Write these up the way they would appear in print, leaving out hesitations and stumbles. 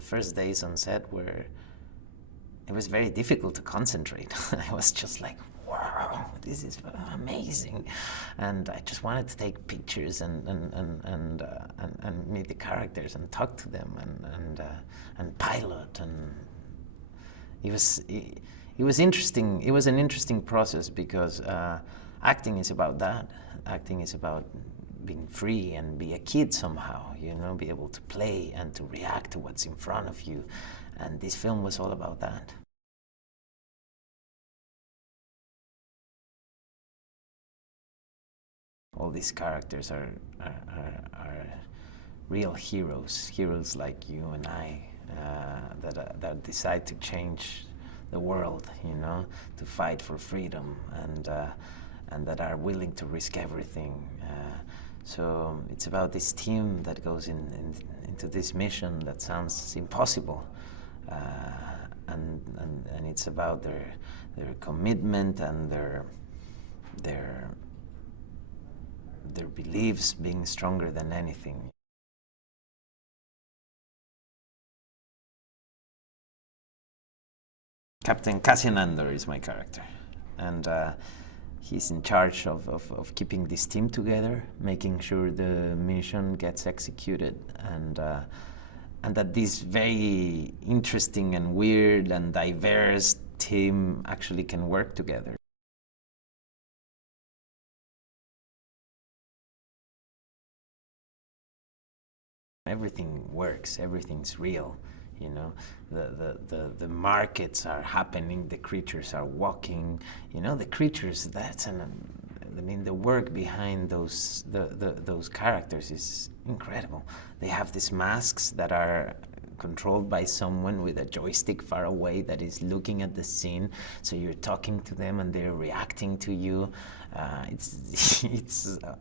the first days on set were, it was very difficult to concentrate. I was just like, wow, this is amazing. And I just wanted to take pictures and meet the characters and talk to them and pilot. And it was interesting. It was an interesting process because acting is about that. Acting is about being free and be a kid somehow, you know, be able to play and to react to what's in front of you. And this film was all about that. All these characters are real heroes like you and I, that decide to change the world, you know, to fight for freedom, and that are willing to risk everything. So it's about this team that goes into this mission that sounds impossible, and it's about their commitment and their beliefs being stronger than anything. Captain Cassian is my character, and he's in charge of keeping this team together, making sure the mission gets executed, and that this very interesting and weird and diverse team actually can work together. Everything works, everything's real, you know. The markets are happening, the creatures are walking, you know, the creatures, I mean, the work behind those characters is incredible. They have these masks that are controlled by someone with a joystick far away that is looking at the scene, so you're talking to them and they're reacting to you.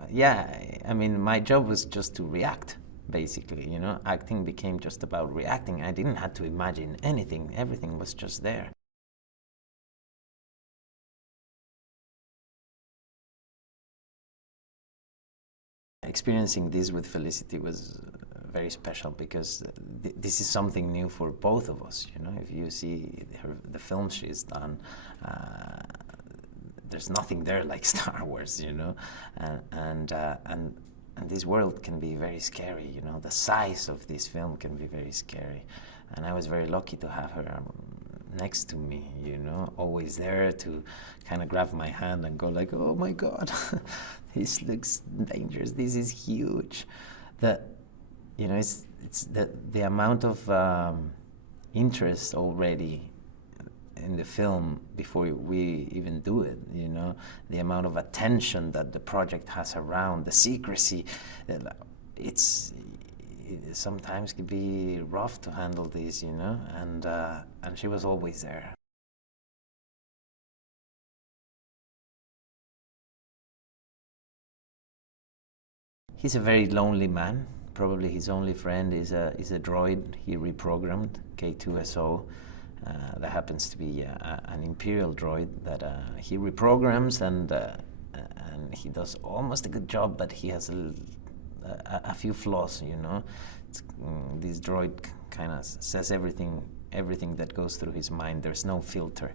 Yeah, I mean, my job was just to react. Basically, you know, acting became just about reacting. I didn't have to imagine anything. Everything was just there. Experiencing this with Felicity was very special because this is something new for both of us. You know, if you see the films she's done, there's nothing there like Star Wars. You know, and this world can be very scary, you know. The size of this film can be very scary. And I was very lucky to have her next to me, you know, always there to kind of grab my hand and go like, oh my God, this looks dangerous, this is huge. You know, it's the amount of interest already in the film before we even do it, you know, the amount of attention that the project has around, the secrecy, it sometimes can be rough to handle this, you know, and she was always there. He's a very lonely man. Probably his only friend is a droid he reprogrammed, K2SO. That happens to be an Imperial droid that he reprograms, and he does almost a good job, but he has a few flaws, you know. This droid kind of says everything that goes through his mind. There's no filter.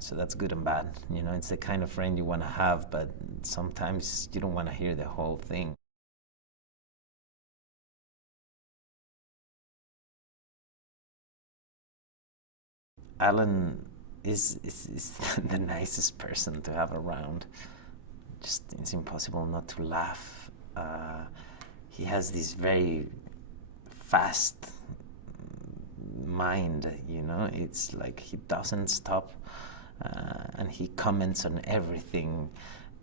So that's good and bad. You know, it's the kind of friend you want to have, but sometimes you don't want to hear the whole thing. Alan is the nicest person to have around. Just, it's impossible not to laugh. He has this very fast mind, you know. It's like he doesn't stop, and he comments on everything,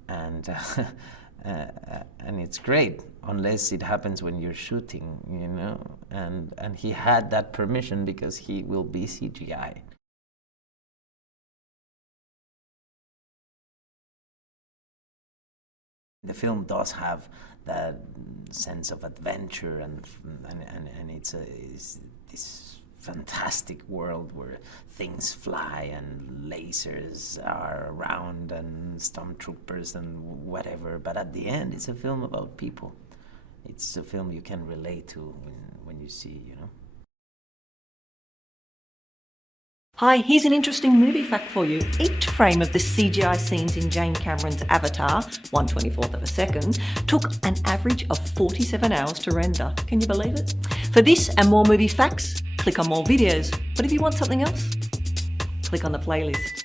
and it's great, unless it happens when you're shooting, you know. And he had that permission because he will be CGI. The film does have that sense of adventure, and it's this fantastic world where things fly and lasers are around and stormtroopers and whatever. But at the end, it's a film about people. It's a film you can relate to when you see, you know. Hi, here's an interesting movie fact for you. Each frame of the CGI scenes in Jane Cameron's Avatar, 1/24th of a second, took an average of 47 hours to render. Can you believe it? For this and more movie facts, click on more videos. But if you want something else, click on the playlist.